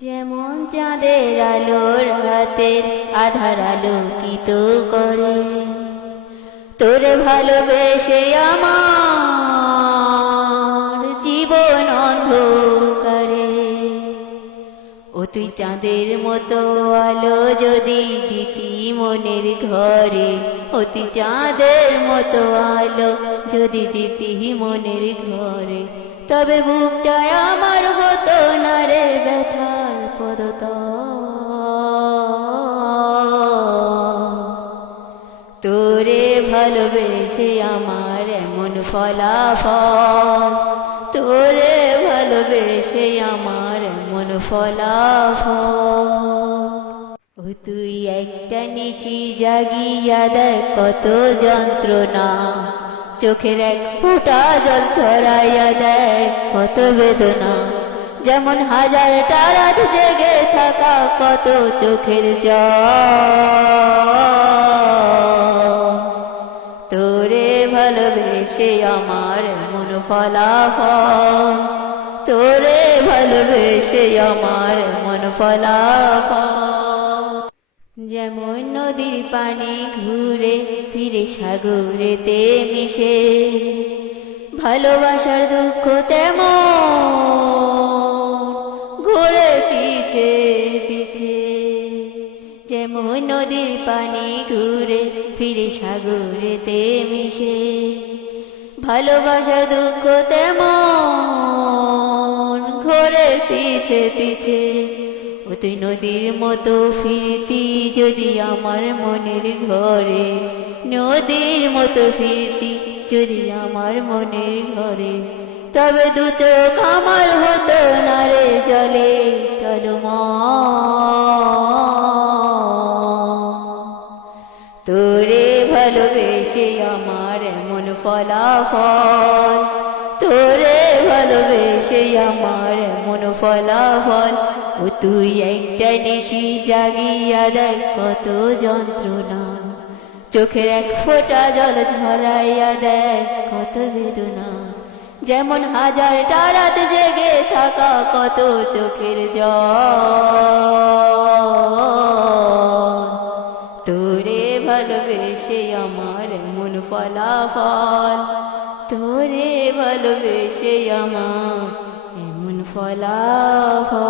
যেমন চাঁদের আলো রাতের আধার আলোকিত করে, তোরে ভালোবেসে আমার জীবন অন্ধকারে। ও তুই চাঁদের মতো আলো যদি দিতি মনের ঘরে, ও তুই চাঁদের মতো আলো যদি দিতি মনের ঘরে, তবে বুকটায় আমার হতো না রে ব্যথার পদতল। তোরে ভালোবেসে আমার এমন ফলাফল, তোরে ভালোবেসে আমার এমন ফলাফল। ও তুই একটা নিশি জাগিয়া দেখ কত যন্ত্রণা, চোখের এক ফোঁটা জল ছড়াইয়া দেখ কত বেদনা। যেমন হাজারটা রাত জেগে থাকা কত চোখের জল। তোরে ভালোবেসে আমার এমন ফলাফল, তোরে ভালোবেসে আমার এমন ফলাফল। যেমন নদীর পানি ঘুরে ফিরে সাগরেতে মিশে, ভালোবাসার দুঃখ তেমন ঘুরে পিছে পিছে। যেমন নদীর পানি ঘুরে ফিরে সাগরেতে মিশে, ভালোবাসার দুঃখ তেমন ঘুরে পিছে পিছে। ও তুই নদীর মতো ফিরতি যদি আমার মনের ঘরে, নদীর মতো ফিরতি যদি আমার মনের ঘরে, তবে দু চোখ আমার হতো না রে জলে টলমল। তোরে ভালোবেসে আমার এমন ফলাফল, তোরে ভালোবেসে আমার এমন ফলাফল। ও তুই একটা নিশি জাগিয়া দেখ কত যন্ত্রণা, চোখের এক ফোঁটা জল ঝরাইয়া দেখ কত বেদনা। যেমন হাজারটা রাত জেগে থাকা কত চোখের জল। তোরে ভালোবেসে আমার এমন ফলাফল, তোরে ভালোবেসে আমার এমন ফলাফল।